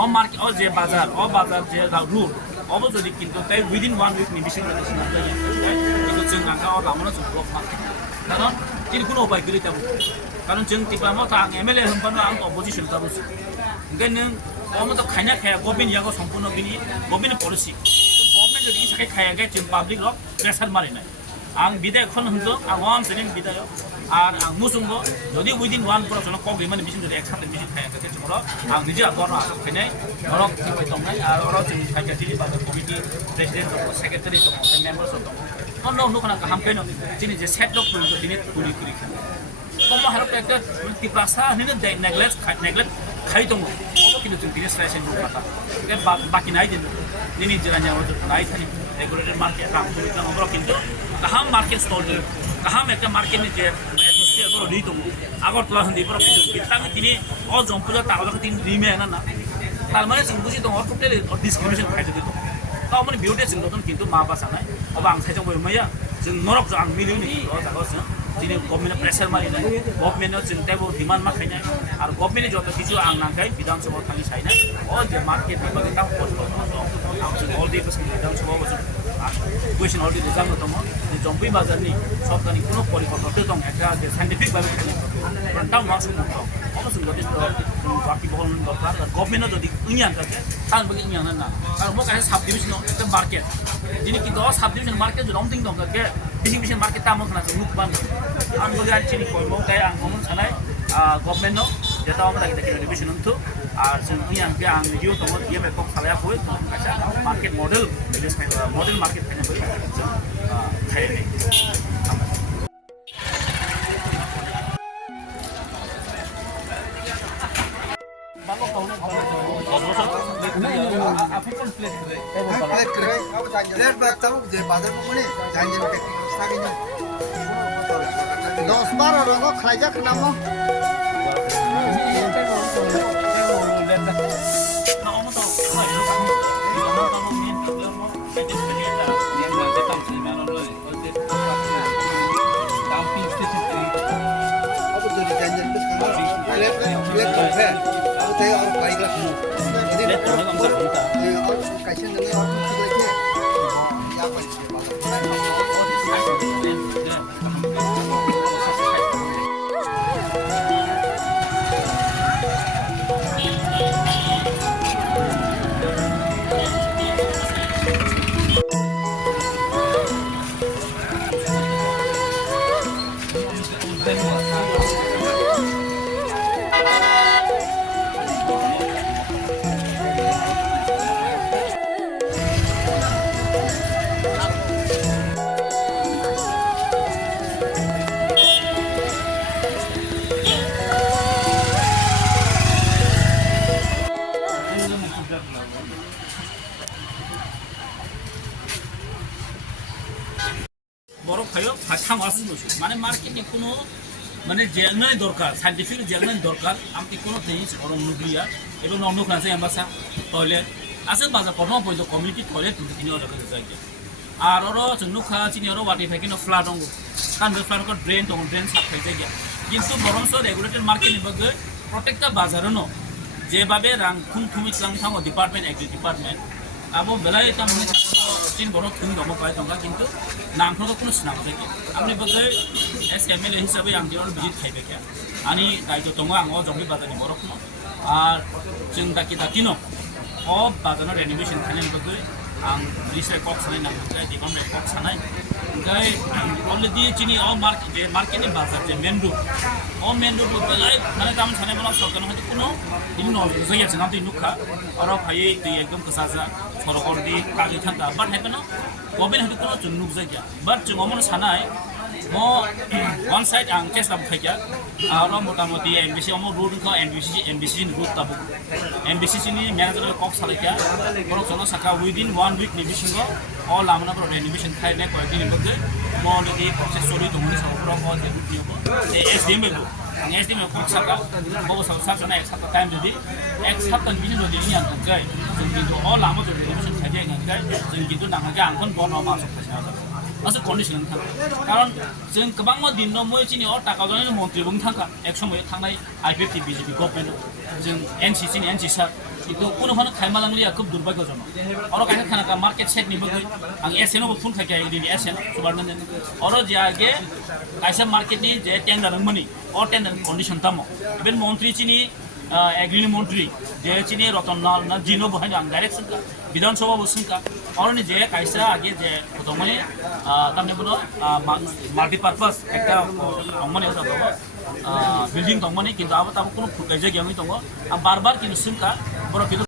অ market অ যে বাজার যে রুট অবো যদি কিন্তু তাই উইদিন 1 উইক নি বেশি করে সিনা যায় কিন্তু जों নাগা অ লামনো जों ব্লক মার্কেট কারণ তিনি কোনো উপায় গলি তাবো কারণ जों টিপামো তা এমএলএ হমপানো আং অপোজিশন তাবো ओंखाय नों अमत खायना खाया गभर्नमेंट यागो सम्पूर्ण बिनि गभर्नमेंट पलिसि गभर्नमेंट जुदि साखाय खायाखै जों पाब्लिक रक प्रेसार मारिनाय आं बिदाय खन हंजो आं वाम सेनिन बिदाय आर आं मुसुंगो जुदि उइदिन 1 पर्सन कगै माने बिसिन जुदि एक्साम बिसिन खायाखै जोंरो आं निजे आगरनो आसा फैनाय रक थिबाय दंनाय आर अरो जों साइकेट्रि बाजार कमिटि प्रेसिडेन्ट दङ सेक्रेटारि दङ मेम्बार्स दङ न नुखना गाहाम फैनो दिनै जे सेट लक फुल दिनै कुलि कुलि कम हारप एक तिप्रासा निनो नेग्लेक्ट खाइ दङ अबो किन्तु जों बिनि साइसेन नुखाता के बाकी नाय दिन दिनै जिरानिया अजो नाय थानि रेगुलेटेड मार्केट रां जुरि दङ अबो किन्तु गाहाम मार्केट स्टल दङ गाहाम एक मार्केट नि जे एटमॉस्फियर बरो रि दङ आगरतला हन्दी बरो किन्तु बिथां दिनै अ जंपुजा तागला दिन रिमे ना तार माने जों बुजि दङ टोटली डिस्क्रिमिनेशन खाइ दङ ता माने बिउटे जों दङ किन्तु मा बासानाय अबो आं साइजों बय मैया जों नरक जों आं मिलियनि अ जागासो दिनै गभर्नमेन्ट प्रेसार मारिनाय गभर्नमेन्टआव जों टेबल डिमान्ड माखायनाय आरो गभर्नमेन्टनि जत किछु आं नांखाय विधानसभा थांनि सायनाय अ जे मार्केट नि बागै ता पस्ट दं आं जों अलरेडि विधानसभा जों क्वेश्चन अलरेडि रिजाल्ट दङ जे जम्पी बाजारनि सरकारनि कुनो परिकल्पना दं একটা যে साइन्टिफिक भाবে ता मास दं अब जों जति बाकी बहल दरकार गभर्नमेन्टआव जदि इयान থাকে तान बागै इयान ना आरो म काहे साब डिभिजनाव একটা मार्केट दिनै कि 10 साब डिभिजन मार्केट जों रंथिं दं के बिसिं मार्केट तामो खना जों लुकबान आं बगै चिनि कोइमो काय आं हमन सानाय गभर्नमेन्टआव जेता आम लागि देखि डिभिजन हन्थु आर जों इयान के आं रिउ दङ इएम कम खालाया होय कासा मार्केट मॉडल मॉडल मार्केट खायना होय जों खायने बालो पाउनु आफुकन प्लेट करे प्लेट बाताउ जे बाजार पनि जाइने सागिने 10-12 रंग खाइजा खनामो বড় খায়ো থাম আসুন মানে মার্কেটে কোনো মানে জেলনাই দরকার সাইন্টিফিক জেলনাই দরকার আমি কোনো জিনিস গরম নুক্লিয়া এবং অন্য আছে এমবাসা টয়লেট আছে বাজার প্রথম পর্যন্ত কমিউনিটি টয়লেট তিনি অর্ডার করে যায় আর ওর নুখা চিনি ওর ওয়াটি ফেকিনো ফ্লাড দङ কারণ बे ফ্লাডৰ ড্রেন দङ ড্রেন সাফ খাই যায় কিন্তু বরংস রেগুলেটেড মার্কেটनि বাগै প্রত্যেকটা বাজারनो যেভাবে রাং খুমথুমি চাংথাং ডিপার্টমেন্ট এগ্রি ডিপার্টমেন্ট আবো বেলায় এটা মনে চিন বড় খুন দম পায় দঙ্গা কিন্তু নামখনো কোনো সিনাব থাকে আপনি বাগै एस एमएलए हिसाबै आं दियाव बिजिट खाइबे के आनि दायित्व दङ आं जंगि बाजारनि बरखनो आर जों दाकिनो अ बाजारनो रेनोवेशन खालामनो बागै आं रिसाय कक सानाय नांगौ डिपार्टमेन्ट कक सानाय ओमफ्राय अलरेडि चिनि अ मार्केटनि बाजार जे मेन रुट अ मेन रुट बेलाय माने गामोन सानाय मला सरकारनो हाति कोनो इनि नलेज जाया जों आंति नुखा अर फायै दै एकदम कसाजा सरकारनि कागै थांगा बाट हेबनो गभर्नमेन्ट हाति कोनो जों नुक जाया बाट जों अमन सानाय म वन साइड आं केस दाबो खायया आरो मोटामोटी एमबीसी अमो रोड को एमबीसी रुट दाबो एमबीसी नि मैनेजर कक सालायया बरो जनो साखा विदिन 1 वीक नि बिसिंगो अ लामना बरो रेनोवेशन खायनाय कयदिन बगै म अलरेडि प्रोसेस सरि दंनि सावफोराव अ जे दियो ए एसडीएम बो आं एसडीएम कक साका बो सावसाना एक साता टाइम जदि एक सातन बिनि जदि नि आं गय जों किन्तु अ लामा जदि रेनोवेशन खायनाय गय जों किन्तु नांगा आंखन बन मा सप्ताह আছে কন্ডিশন थाङा কারণ जों गोबां दिन মই চিনি অ টাকা জনের মন্ত্রী বুং থাকা এক সময় থাंनाय आइपिएफटि বিজেপি गभर्नमेन्ट जों एनसीसी नि एनसी सार কিন্তু কোনোখানে খাইমালাংলিয়া খুব দুর্ভাগ্যজনক অর কাছে খানাকা মার্কেট সেট নিবো আং এসএনও ফোন খাইকে দিনি এসএন সুবারনন্দ অর যে আগে কাইসা মার্কেট নি যে টেন্ডার মনি অ টেন্ডার কন্ডিশন তামো ইভেন মন্ত্রী চিনি एग्रीनि मंत्री जे चिनी रतन लाल ना जिनो बहाय आं डाइरेक्ट सुनका विधानसभा बसुनका और जे कायसा आगे जे दमने तामने बनो माल्टीपारपास एकटा दमने ओदा दो बिल्डिंग दमने किन्तु आबो ताबो कोनो फुकाय जायगायाव दङ आं बार बार किन्तु सुनका बर